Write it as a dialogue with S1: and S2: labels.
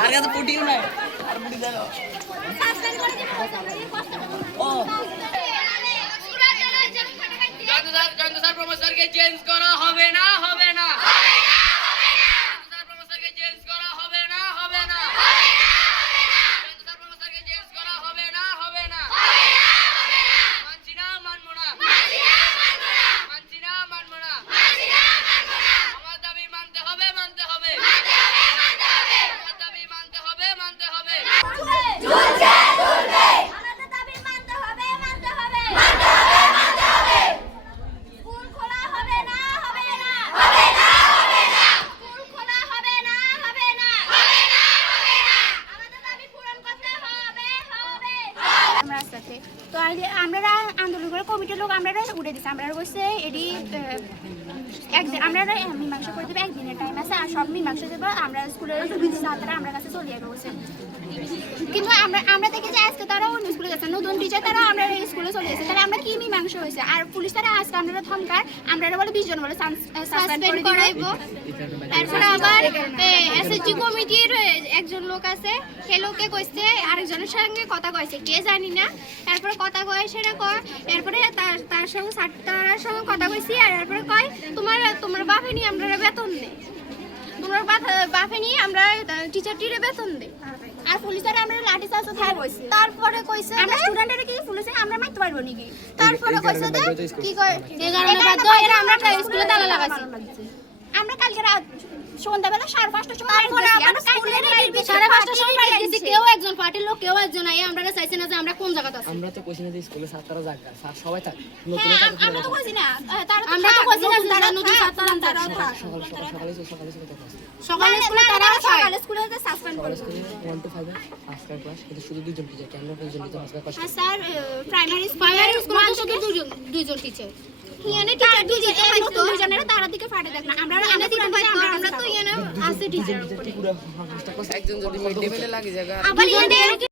S1: আর কাছে পুটিও নাই। আর পুটি দেখো ও জয়ন্ত স্যার জয়ন্ত স্যার প্রফেসরকে চেঞ্জ করা হবে না হবে না জয়ন্ত স্যার প্রফেসরকে চেঞ্জ করা হবে না হবে না জয়ন্ত স্যার প্রফেসরকে চেঞ্জ করা হবে না হবে না মানছি না মানবো না মানছি না মানবো না আমার দাবি মানতে হবে মানতে হবে আমার দাবি মানতে হবে মানতে হবে
S2: আমাদের দাবি মানতে হবে মানতে হবে মানতে হবে মানতে হবে স্কুল খোলা হবে না হবে না হবে না হবে না স্কুল খোলা হবে না হবে না হবে না হবে না আমাদের দাবি পূরণ করতে হবে হবে
S3: আমরা রাস্তাতে তো আর যে আমরা আন্দোলন করে কমিটির লোক আমরা উঠে দিচ্ছি আমরা বলছে এটি একদিন আমরা মীমাংসা করে দেবো, একদিনের টাইম আছে, আর সব মীমাংসা দেবো, আমরা স্কুলের ছাত্ররা আমরা কাছে চলে যাবে বলছে কিন্তু আমরা আমরা দেখি যে আজকে তারা অন্য স্কুলে যাচ্ছে, নতুন টিচার তারা আমরা স্কুলে চলে গেছে। হয়েছে। আর পুলিশ তারা আজকে আমরা থমকার আমরা বলে বিশ জন বলে সাসপেন্ড করাইবো। তারপরে আবার এসএসজি কমিটির একজন লোক আছে সে লোকে কইছে আরেকজনের সঙ্গে কথা কইছে। কে জানি না। তারপরে কথা কয় সেটা কয়। এরপরে তার তার সঙ্গে তার সঙ্গে কথা কইছি আর এরপরে কয় তোমার তোমার বাপে নিয়ে আমরা বেতন দেই তোমার বাপ- নিয়ে আমরা টিচারটিরে বেতন দেই আর পুলিশের থাই কইছি তারপরে কইছে আমরা স্টুডেন্টের কি পুলিশে আমরা মারতে পারব নাকি তারপরে কইছে যে কি কয়? এই কারণে বাধ্য আমরা স্কুলে তালা লাগাইছি। আমরা কালকে রাত সন্ধ্যাবেলা সাড়ে পাঁচটার সময় সাড়ে পাঁচটার সময় কেউ একজন পার্টির লোক কেউ একজন আই আমরা চাইছে না যে আমরা কোন জায়গাতে আছি।
S1: আমরা তো কইছি না যে স্কুলে ছাত্ররা যাক স্যার সবাই থাক। নতুন
S3: হ্যাঁ আমরা তো কইছি না। আমরা তো কইছি না যে তারা নতুন ছাত্ররা তারা
S1: সকাল সকাল সকালে সকালে সকালে
S3: সকালে স্কুলে তারা সকালে স্কুলে সাসপেন্ড
S1: সকালে স্কুলে ওয়ান টু ফাইভ আজকাল ক্লাস কিন্তু শুধু দুজন টিচার কেন দুজন টিচার আজকাল ক্লাস
S3: স্যার প্রাইমারি প্রাইমারি স্কুলে শুধু দুজন দুইজন টিচার ইয়ানে টিচার এই নতুন দুজনের তারা দিকে ফাটে দেখ না। আমরা আমরা দিকে আমরা আমরা তো ইয়ানে আছে টিচার
S1: পুরো একজন যদি মিড ডে মিলে লাগে জায়গা।
S3: আবার ইয়ানে